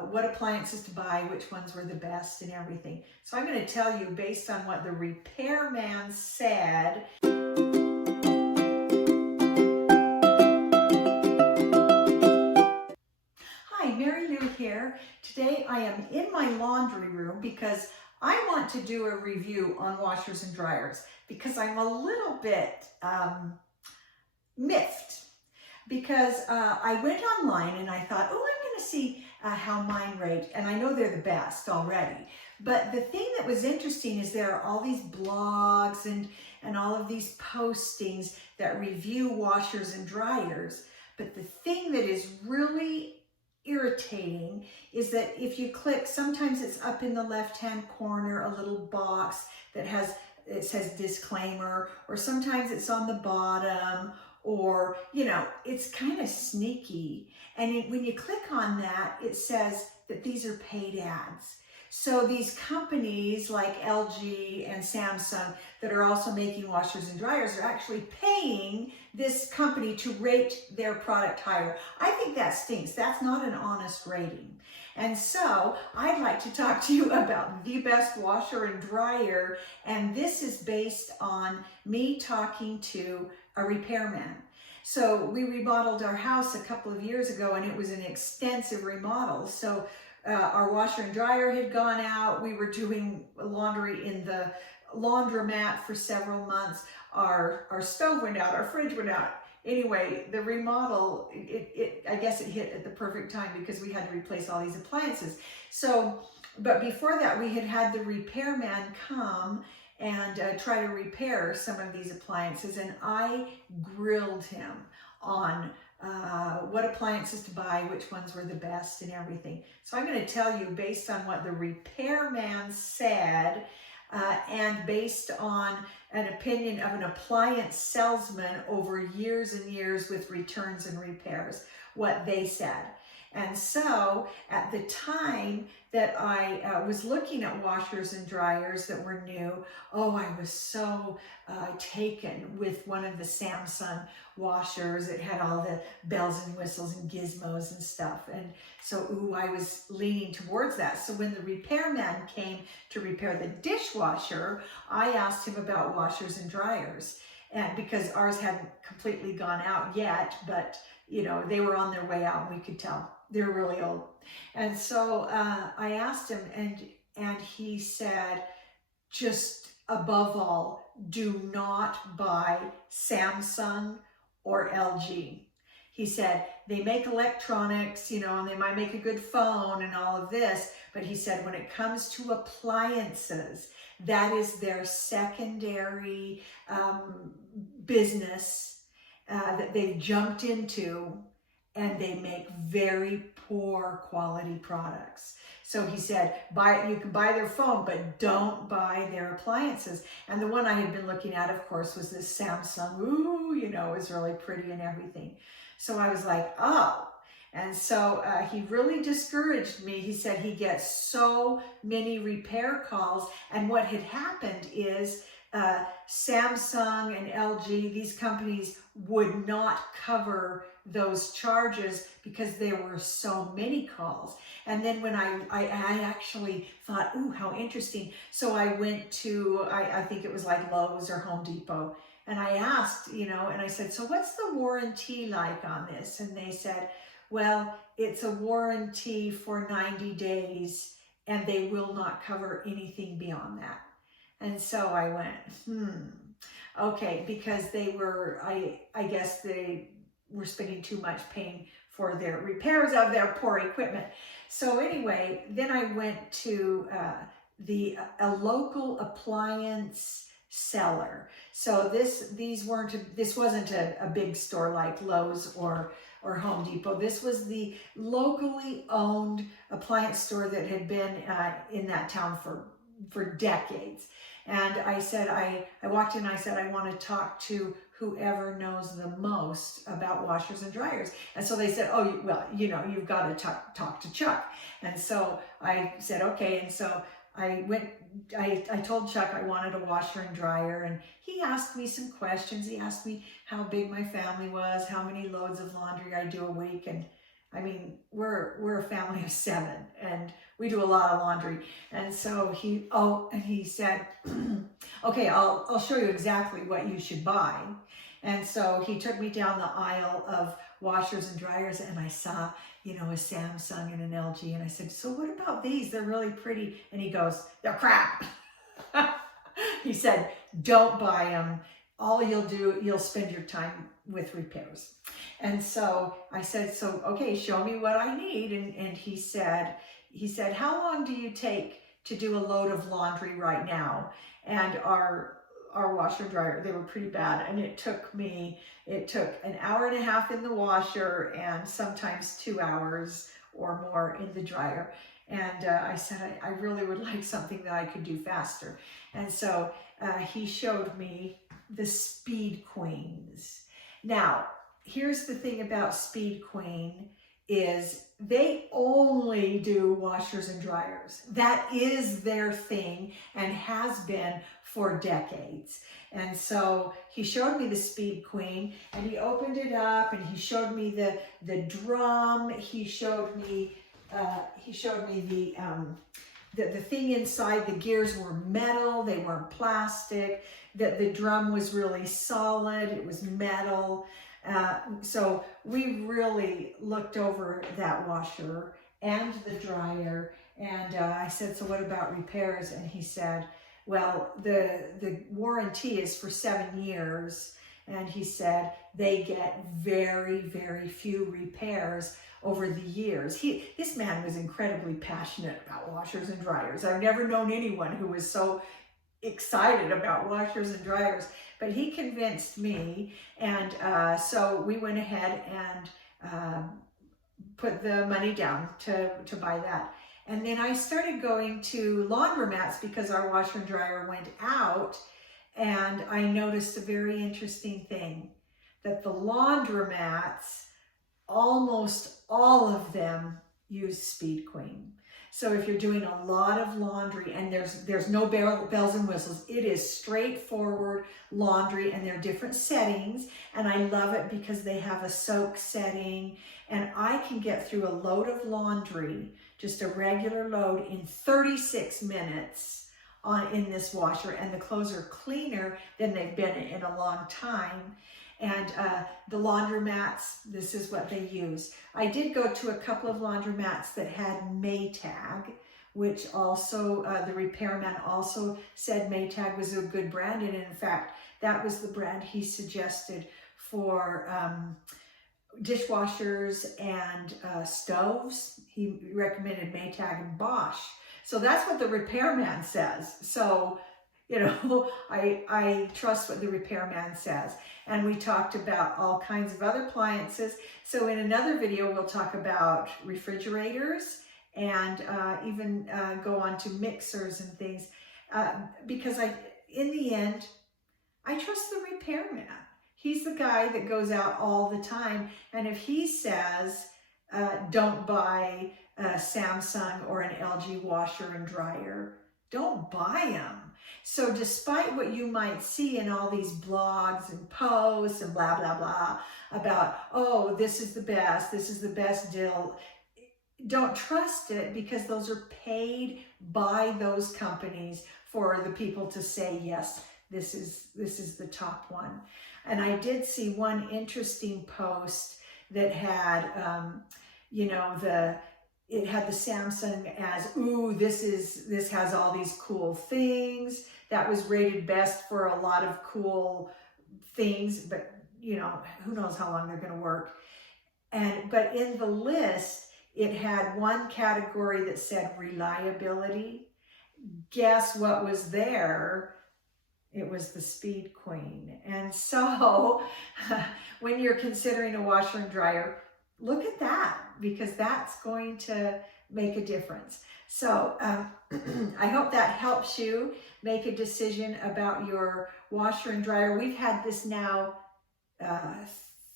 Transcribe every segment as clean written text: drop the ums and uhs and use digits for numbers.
what appliances to buy, which ones were the best and everything. So I'm going to tell you based on what the repairman said. Hi, Mary Lou here. Today I am in my laundry room because I want to do a review on washers and dryers because I'm a little bit miffed because I went online and I thought, oh, I'm going to see how mine rate, and I know they're the best already. But the thing that was interesting is there are all these blogs and all of these postings that review washers and dryers. But the thing that is really irritating is that if you click, sometimes it's up in the left-hand corner, a little box that it says disclaimer, or sometimes it's on the bottom, or, you know, it's kind of sneaky. And when you click on that, it says that these are paid ads. So these companies like LG and Samsung that are also making washers and dryers are actually paying this company to rate their product higher. I think that stinks. That's not an honest rating. And so I'd like to talk to you about the best washer and dryer. And this is based on me talking to a repairman. So we remodeled our house a couple of years ago and it was an extensive remodel. So our washer and dryer had gone out. We were doing laundry in the laundromat for several months. Our stove went out, our fridge went out. Anyway, the remodel, I guess it hit at the perfect time because we had to replace all these appliances. So, but before that, we had had the repairman come and try to repair some of these appliances, and I grilled him on what appliances to buy, which ones were the best and everything. So I'm going to tell you based on what the repairman said and based on an opinion of an appliance salesman over years and years with returns and repairs, what they said. And so at the time that I was looking at washers and dryers that were new, oh, I was so taken with one of the Samsung washers. It had all the bells and whistles and gizmos and stuff. And so, ooh, I was leaning towards that. So when the repairman came to repair the dishwasher, I asked him about washers and dryers. And because ours hadn't completely gone out yet, but you know, they were on their way out and we could tell they're really old. And so I asked him and he said, just above all, do not buy Samsung or LG. He said, they make electronics, you know, and they might make a good phone and all of this, but he said when it comes to appliances, that is their secondary business that they've jumped into, and they make very poor quality products. So he said, you can buy their phone, but don't buy their appliances. And the one I had been looking at, of course, was this Samsung. Ooh, you know, it was really pretty and everything. So I was like, oh. And so he really discouraged me. He said he gets so many repair calls. And what had happened is Samsung and LG, these companies would not cover those charges because there were so many calls. And then when I actually thought, ooh, how interesting. So I went to, I think it was like Lowe's or Home Depot. And I asked, you know, and I said, so what's the warranty like on this? And they said, well, it's a warranty for 90 days and they will not cover anything beyond that. And so I went, okay, because they were, I guess they were spending too much paying for their repairs of their poor equipment. So anyway, then I went to a local appliance seller. So this wasn't a big store like Lowe's or Home Depot. This was the locally owned appliance store that had been in that town for decades. And I said, I walked in and I said, I want to talk to whoever knows the most about washers and dryers. And so they said, oh, well, you know, you've got to talk to Chuck. And so I said, okay. And so I told Chuck I wanted a washer and dryer, and he asked me some questions. He asked me how big my family was, how many loads of laundry I do a week. And I mean, we're a family of 7, and we do a lot of laundry. And so he said, okay, I'll show you exactly what you should buy. And so he took me down the aisle of washers and dryers, and I saw, you know, a Samsung and an LG, and I said, so what about these? They're really pretty. And he goes, they're crap. He said, don't buy them. All you'll spend your time with repairs. And so I said, so, okay, show me what I need. And he said, how long do you take to do a load of laundry right now? And our washer and dryer, they were pretty bad. And it took an hour and a half in the washer and sometimes 2 hours or more in the dryer. And I said, I really would like something that I could do faster. And so he showed me the Speed Queens. Now, here's the thing about Speed Queen is they only do washers and dryers. That is their thing and has been for decades. And so he showed me the Speed Queen, and he opened it up, and he showed me the drum. He showed me the thing inside. The gears were metal, they weren't plastic. The drum was really solid, it was metal. So we really looked over that washer and the dryer, and I said, so what about repairs? And he said, well, the warranty is for 7 years, and he said they get very, very few repairs over the years. This man was incredibly passionate about washers and dryers. I've never known anyone who was so excited about washers and dryers, but he convinced me, and so we went ahead and put the money down to buy that. And then I started going to laundromats because our washer and dryer went out, and I noticed a very interesting thing, that the laundromats, almost all of them use Speed Queen. So if you're doing a lot of laundry, and there's no bells and whistles, it is straightforward laundry, and there are different settings, and I love it because they have a soak setting, and I can get through a load of laundry, just a regular load, in 36 minutes in this washer, and the clothes are cleaner than they've been in a long time. And the laundromats, this is what they use. I did go to a couple of laundromats that had Maytag, which also, the repairman also said Maytag was a good brand. And in fact, that was the brand he suggested for dishwashers and stoves. He recommended Maytag and Bosch. So that's what the repairman says. So, you know, I trust what the repairman says. And we talked about all kinds of other appliances. So in another video, we'll talk about refrigerators and even go on to mixers and things. Because in the end, I trust the repairman. He's the guy that goes out all the time. And if he says, don't buy a Samsung or an LG washer and dryer, don't buy them. So despite what you might see in all these blogs and posts and blah, blah, blah about, oh, this is the best deal, don't trust it, because those are paid by those companies for the people to say, yes, this is the top one. And I did see one interesting post that had, you know, it had the Samsung as, ooh, this has all these cool things. That was rated best for a lot of cool things, but you know, who knows how long they're going to work. But in the list, it had one category that said reliability. Guess what was there? It was the Speed Queen. And so when you're considering a washer and dryer, look at that, because that's going to make a difference. So I hope that helps you make a decision about your washer and dryer. We've had this now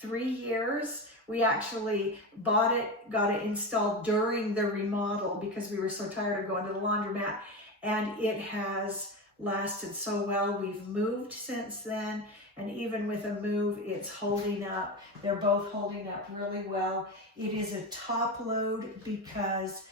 3 years. We actually bought it, got it installed during the remodel because we were so tired of going to the laundromat, and it has lasted so well. We've moved since then, And even with a move, it's holding up. They're both holding up really well. It is a top load because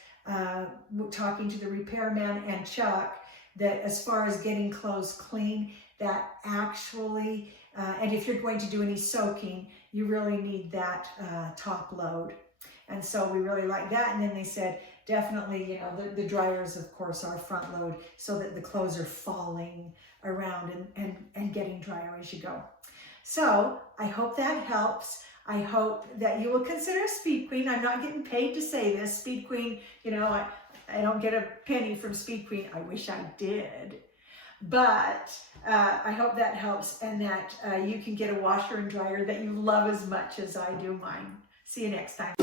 talking to the repairman and Chuck, that as far as getting clothes clean, that actually, and if you're going to do any soaking, you really need that top load. And so we really like that. And then they said, definitely, you know, the dryers, of course, are front load so that the clothes are falling around and getting drier as you go. So I hope that helps. I hope that you will consider Speed Queen. I'm not getting paid to say this. Speed Queen, you know, I don't get a penny from Speed Queen. I wish I did. But I hope that helps, and that you can get a washer and dryer that you love as much as I do mine. See you next time.